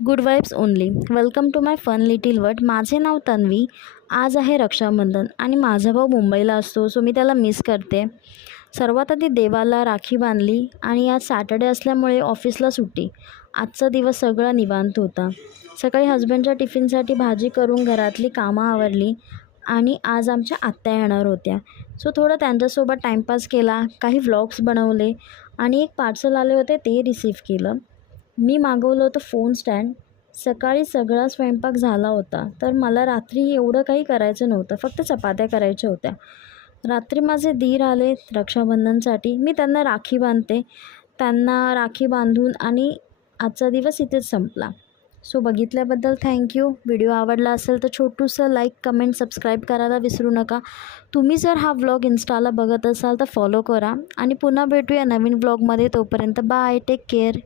Good vibes only. Welcome to my fun little world. माझे नाव तन्वी. आज आहे रक्षाबंधन आणि माझा भाऊ मुंबईला असतो, सो मी त्याला मिस करते. सर्वात आधी देवाला राखी बांधली आणि आज सॅटर्डे असल्यामुळे ऑफिसला सुट्टी. आजचा दिवस सगळा निवांत होता. सकाळी हस्बंडच्या टिफिनसाठी भाजी करून घरातली कामं आवरली आणि आज आमच्या आत्या येणार होत्या, सो थोडं त्यांच्यासोबत टाईमपास केला. काही व्लॉग्स बनवले आणि एक पार्सल आले होते ते रिसीव्ह केलं. मी मागवलं होतं फोन स्टँड. सकाळी सगळा स्वयंपाक झाला होता, तर मला रात्री एवढं काही करायचं नव्हतं, फक्त चपात्या करायच्या होत्या. रात्री माझे दीर आले रक्षाबंधनसाठी. मी त्यांना राखी बांधते. त्यांना राखी बांधून आणि आजचा दिवस इथेच संपला. So बघितल्याबद्दल thank you. व्हिडिओ आवडला असेल तर छोटूसं लाईक, कमेंट, सबस्क्राईब करायला विसरू नका. तुम्ही जर हा व्लॉग इन्स्टाला बघत असाल तर फॉलो करा आणि पुन्हा भेटूया नवीन व्लॉगमध्ये. तोपर्यंत बाय, टेक केअर.